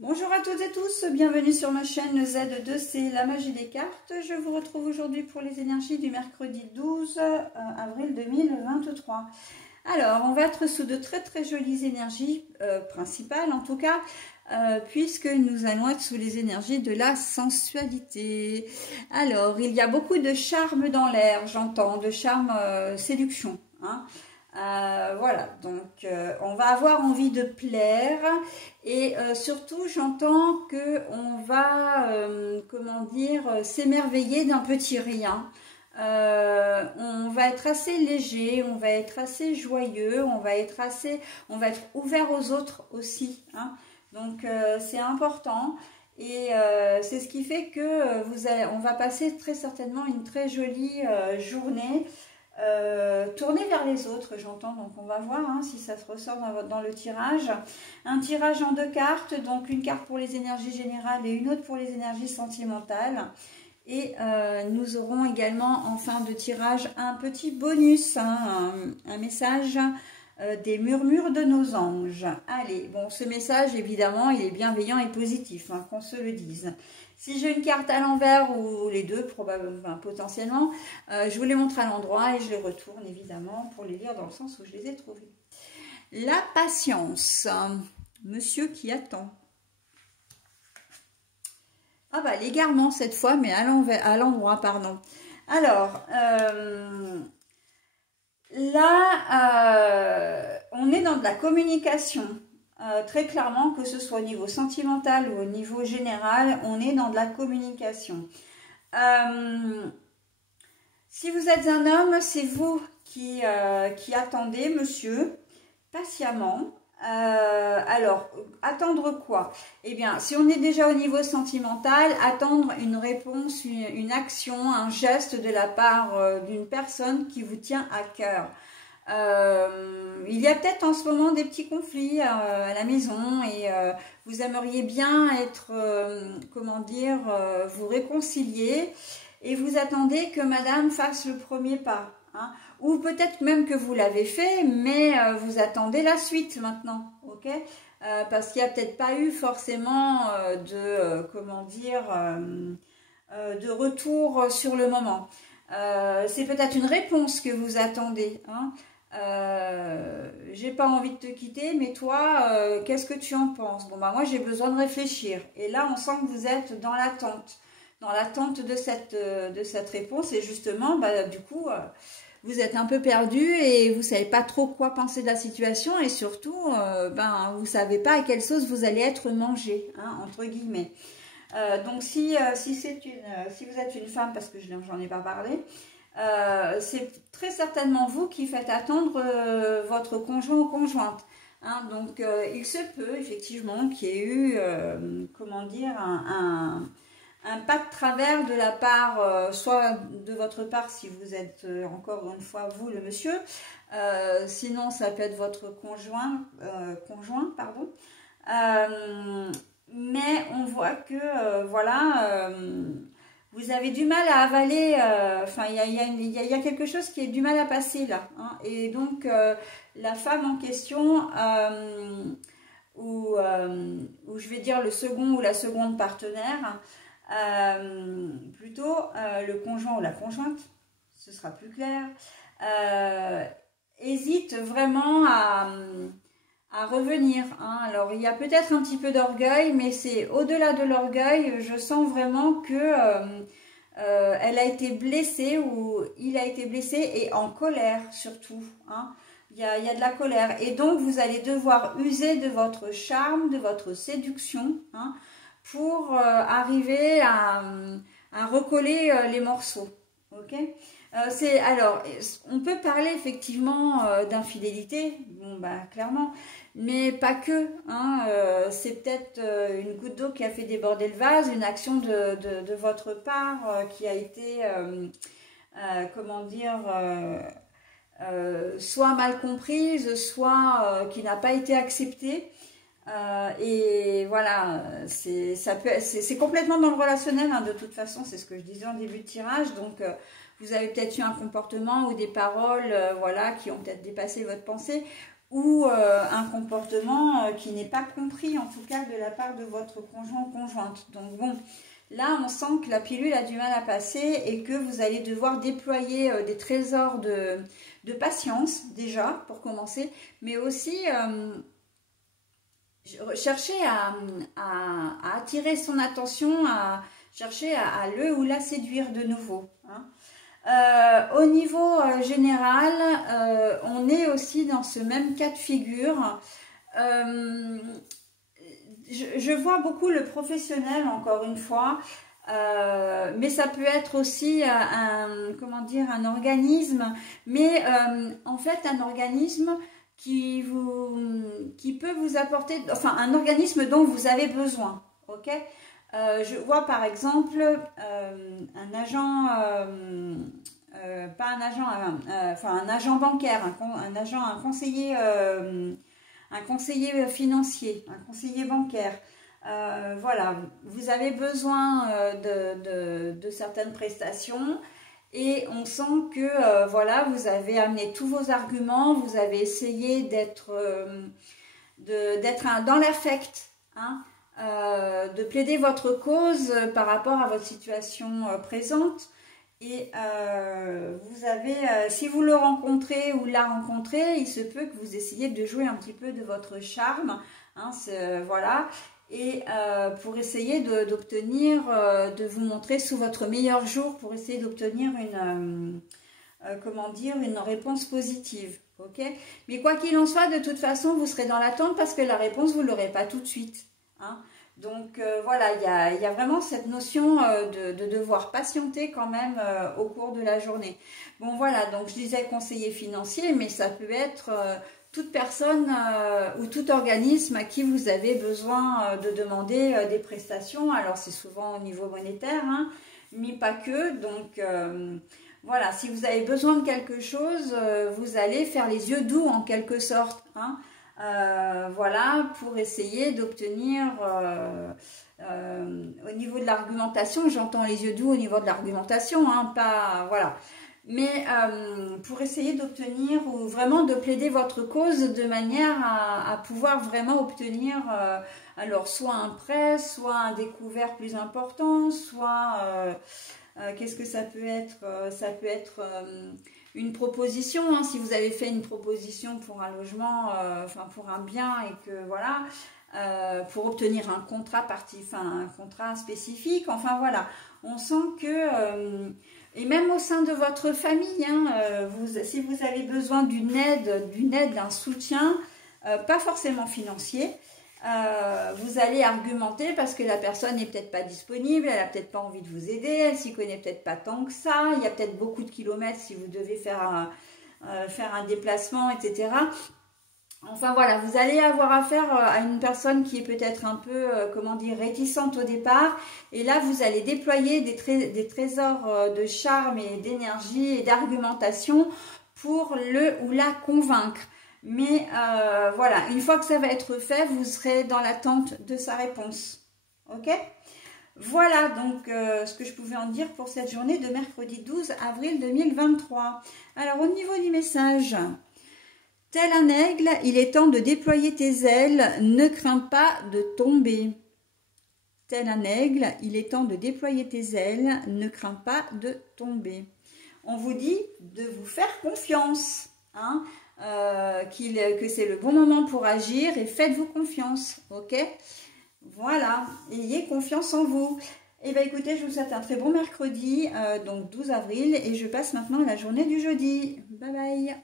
Bonjour à toutes et tous, bienvenue sur ma chaîne Z2C, la magie des cartes. Je vous retrouve aujourd'hui pour les énergies du mercredi 12 avril 2023. Alors, on va être sous de très jolies énergies, principales en tout cas, puisque nous allons être sous les énergies de la sensualité. Alors, il y a beaucoup de charme dans l'air, j'entends, de charme séduction, hein. Voilà, donc on va avoir envie de plaire et surtout j'entends que on va, comment dire, s'émerveiller d'un petit rien. On va être assez léger, on va être assez joyeux, on va être ouvert aux autres aussi, hein. Donc c'est important et c'est ce qui fait que on va passer très certainement une très jolie journée. Tourner vers les autres, j'entends, donc on va voir hein, si ça se ressort dans le tirage. Un tirage en deux cartes, donc une carte pour les énergies générales et une autre pour les énergies sentimentales. Et nous aurons également en fin de tirage un petit bonus, hein, un message des murmures de nos anges. Allez, bon, ce message, évidemment, il est bienveillant et positif, hein, qu'on se le dise. Si j'ai une carte à l'envers ou les deux, probablement, potentiellement, je vous les montre à l'endroit et je les retourne, évidemment, pour les lire dans le sens où je les ai trouvés. La patience. Monsieur qui attend. Ah bah, l'égarement cette fois, mais à l'endroit, pardon. Alors, là, on est dans de la communication. Très clairement, que ce soit au niveau sentimental ou au niveau général, on est dans de la communication. Si vous êtes un homme, c'est vous qui attendez, monsieur, patiemment. Alors, attendre quoi? Eh bien, si on est déjà au niveau sentimental, attendre une réponse, une action, un geste de la part d'une personne qui vous tient à cœur. Il y a peut-être en ce moment des petits conflits à la maison et vous aimeriez bien être, comment dire, vous réconcilier et vous attendez que madame fasse le premier pas, hein. Ou peut-être même que vous l'avez fait, mais vous attendez la suite maintenant, ok? Parce qu'il n'y a peut-être pas eu forcément comment dire, de retour sur le moment. C'est peut-être une réponse que vous attendez, hein. J'ai pas envie de te quitter, mais toi, qu'est-ce que tu en penses? Bon, bah moi j'ai besoin de réfléchir. Et là, on sent que vous êtes dans l'attente de cette réponse. Et justement, bah, du coup, vous êtes un peu perdu et vous savez pas trop quoi penser de la situation. Et surtout, ben, vous savez pas à quelle sauce vous allez être mangé, hein, entre guillemets. Donc, si vous êtes une femme, parce que j'en ai pas parlé, c'est très certainement vous qui faites attendre votre conjoint ou conjointe, hein. Donc il se peut effectivement qu'il y ait eu comment dire un pas de travers de la part soit de votre part si vous êtes encore une fois vous le monsieur, sinon ça peut être votre conjoint pardon, mais on voit que voilà, vous avez du mal à avaler, enfin il y a quelque chose qui est du mal à passer là, hein. Et donc la femme en question, ou je vais dire le second ou la seconde partenaire, plutôt le conjoint ou la conjointe, ce sera plus clair, hésite vraiment à revenir, hein. Alors il y a peut-être un petit peu d'orgueil, mais c'est au-delà de l'orgueil, je sens vraiment que elle a été blessée ou il a été blessé et en colère surtout, hein. Il y a de la colère et donc vous allez devoir user de votre charme, de votre séduction, hein, pour arriver à recoller les morceaux, ok? Alors, on peut parler effectivement d'infidélité, bon bah clairement, mais pas que, hein, c'est peut-être une goutte d'eau qui a fait déborder le vase, une action de votre part qui a été, comment dire, soit mal comprise, soit qui n'a pas été acceptée. Et voilà, c'est complètement dans le relationnel, hein, de toute façon, c'est ce que je disais en début de tirage. Donc, vous avez peut-être eu un comportement ou des paroles, voilà, qui ont peut-être dépassé votre pensée. ou un comportement qui n'est pas compris, en tout cas de la part de votre conjoint ou conjointe. Donc bon, là on sent que la pilule a du mal à passer et que vous allez devoir déployer des trésors de patience déjà pour commencer, mais aussi chercher à attirer son attention, à chercher à le ou la séduire de nouveau, hein. Au niveau général, on est aussi dans ce même cas de figure. Je vois beaucoup le professionnel, encore une fois, mais ça peut être aussi comment dire, un organisme, mais en fait un organisme qui peut vous apporter, enfin un organisme dont vous avez besoin, ok. Je vois par exemple un agent, pas un agent, enfin un agent bancaire, un conseiller financier, un conseiller bancaire. Voilà, vous avez besoin de certaines prestations et on sent que voilà, vous avez amené tous vos arguments, vous avez essayé d'être dans l'affect, hein. De plaider votre cause par rapport à votre situation présente et vous avez, si vous le rencontrez ou la rencontrez, il se peut que vous essayiez de jouer un petit peu de votre charme, hein, voilà, et pour essayer d'obtenir, de vous montrer sous votre meilleur jour, pour essayer d'obtenir comment dire, une réponse positive. Ok, mais quoi qu'il en soit, de toute façon, vous serez dans l'attente parce que la réponse, vous ne l'aurez pas tout de suite. Hein. Donc voilà, il y a vraiment cette notion de devoir patienter quand même au cours de la journée. Bon voilà, donc je disais conseiller financier, mais ça peut être toute personne ou tout organisme à qui vous avez besoin de demander des prestations. Alors c'est souvent au niveau monétaire, hein, mais pas que. Donc voilà, si vous avez besoin de quelque chose, vous allez faire les yeux doux en quelque sorte, hein. Voilà, pour essayer d'obtenir au niveau de l'argumentation, j'entends les yeux doux au niveau de l'argumentation, hein, pas, voilà, mais pour essayer d'obtenir ou vraiment de plaider votre cause de manière à pouvoir vraiment obtenir alors soit un prêt, soit un découvert plus important, soit qu'est-ce que ça peut être? Ça peut être une proposition, hein, si vous avez fait une proposition pour un logement, enfin pour un bien et que voilà, pour obtenir un contrat un contrat spécifique, enfin voilà, on sent que et même au sein de votre famille, hein, si vous avez besoin d'une aide, d'un soutien, pas forcément financier. Vous allez argumenter parce que la personne n'est peut-être pas disponible, elle n'a peut-être pas envie de vous aider, elle s'y connaît peut-être pas tant que ça, il y a peut-être beaucoup de kilomètres si vous devez faire un déplacement, etc. Enfin voilà, vous allez avoir affaire à une personne qui est peut-être un peu, comment dire, réticente au départ. Et là, vous allez déployer des trésors de charme et d'énergie et d'argumentation pour le ou la convaincre. Mais voilà, une fois que ça va être fait, vous serez dans l'attente de sa réponse. Ok? Voilà donc ce que je pouvais en dire pour cette journée de mercredi 12 avril 2023. Alors au niveau du message, tel un aigle, il est temps de déployer tes ailes, ne crains pas de tomber. Tel un aigle, il est temps de déployer tes ailes, ne crains pas de tomber. On vous dit de vous faire confiance, hein, que c'est le bon moment pour agir et faites-vous confiance, ok? Voilà, ayez confiance en vous. Et bien écoutez, je vous souhaite un très bon mercredi, donc 12 avril, et je passe maintenant à la journée du jeudi. Bye bye.